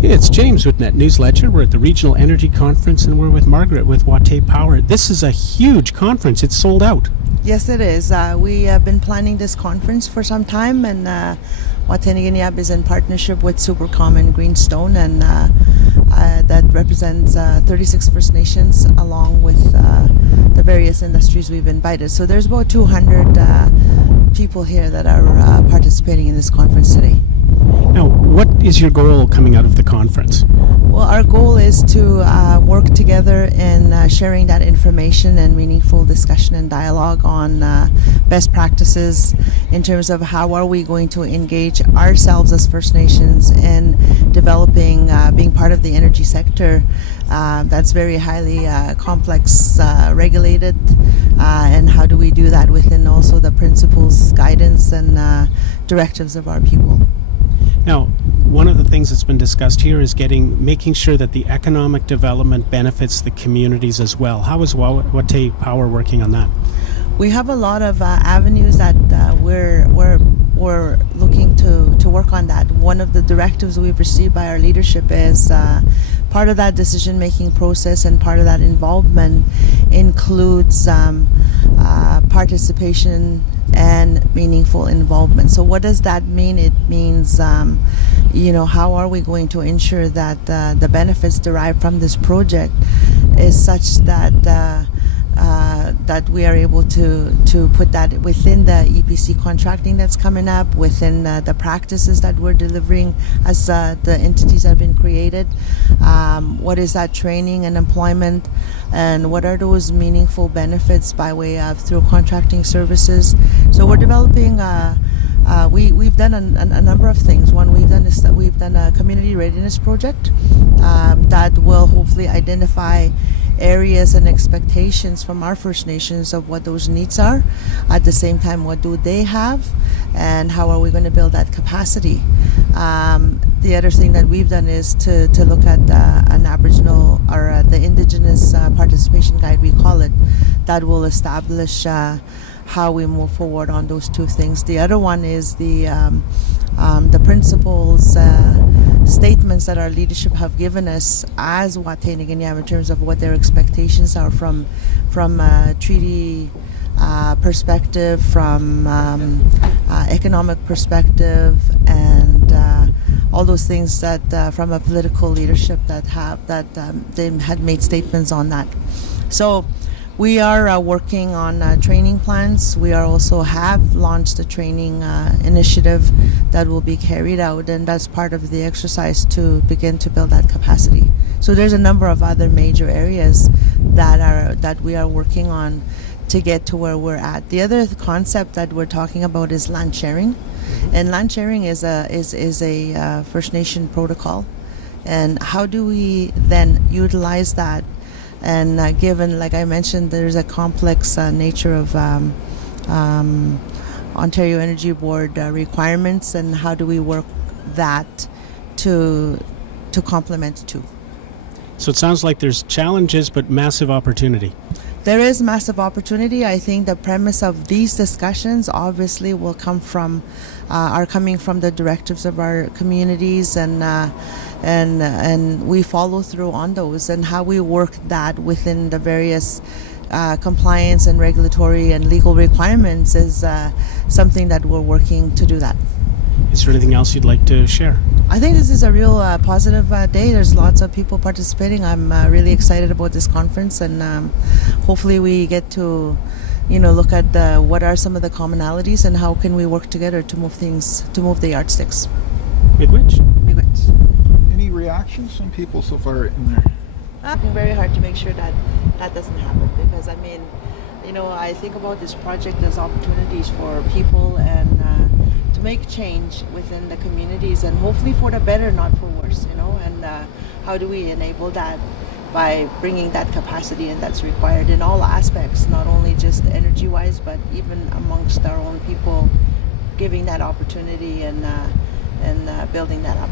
Hey, it's James with Net News Ledger. We're at the Regional Energy Conference and we're with Margaret with Watay Power. This is a huge conference. It's sold out. Yes, it is. We have been planning this conference for some time, and Wataynikaneyap is in partnership with Supercom and Greenstone, and that represents 36 First Nations along with the various industries we've invited. So there's about 200 people here that are participating in this conference today. Now, what is your goal coming out of the conference? Well, our goal is to work together in sharing that information and meaningful discussion and dialogue on best practices in terms of how are we going to engage ourselves as First Nations in developing, being part of the energy sector that's very highly complex, regulated, and how do we do that within also the principles, guidance, and directives of our people. Now, one of the things that's been discussed here is making sure that the economic development benefits the communities as well. How is Watay Power working on that? We have a lot of avenues that we're looking to work on that. One of the directives we've received by our leadership is part of that decision-making process, and part of that involvement includes participation and meaningful involvement. So what does that mean? It means, how are we going to ensure that the benefits derived from this project is such that that we are able to put that within the EPC contracting that's coming up, within the practices that we're delivering as the entities have been created. What is that training and employment, and what are those meaningful benefits by way of through contracting services? So we're developing we've done a number of things. One we've done is that we've done a community readiness project that will hopefully identify areas and expectations from our First Nations of what those needs are. At the same time, what do they have, and how are we going to build that capacity? The other thing that we've done is to look at an Aboriginal or the Indigenous participation guide, we call it, that will establish how we move forward on those two things. The other one is the principles, statements that our leadership have given us as Wataynikaneyap in terms of what their expectations are from treaty perspective, from economic perspective, and all those things that from a political leadership that they had made statements on that. So we are working on training plans. We are also have launched a training initiative that will be carried out, and that's part of the exercise to begin to build that capacity. So there's a number of other major areas that we are working on to get to where we're at. The other concept that we're talking about is land sharing, and land sharing is a First Nation protocol, and how do we then utilize that? And given, like I mentioned, there's a complex nature of Ontario Energy Board requirements, and how do we work that to complement too? So it sounds like there's challenges but massive opportunity. There is massive opportunity. I think the premise of these discussions obviously will are coming from the directives of our communities, and we follow through on those, and how we work that within the various compliance and regulatory and legal requirements is something that we're working to do that. Is there anything else you'd like to share? I think this is a real positive day. There's lots of people participating. I'm really excited about this conference, and hopefully we get to look at what are some of the commonalities and how can we work together to move the yardsticks. Miigwech? Any reactions from people so far in there? Working very hard to make sure that doesn't happen, because I think about this project as opportunities for people and to make change within the communities, and hopefully for the better, not for worse, and how do we enable that by bringing that capacity in that's required in all aspects, not only just energy-wise, but even amongst our own people, giving that opportunity and building that up.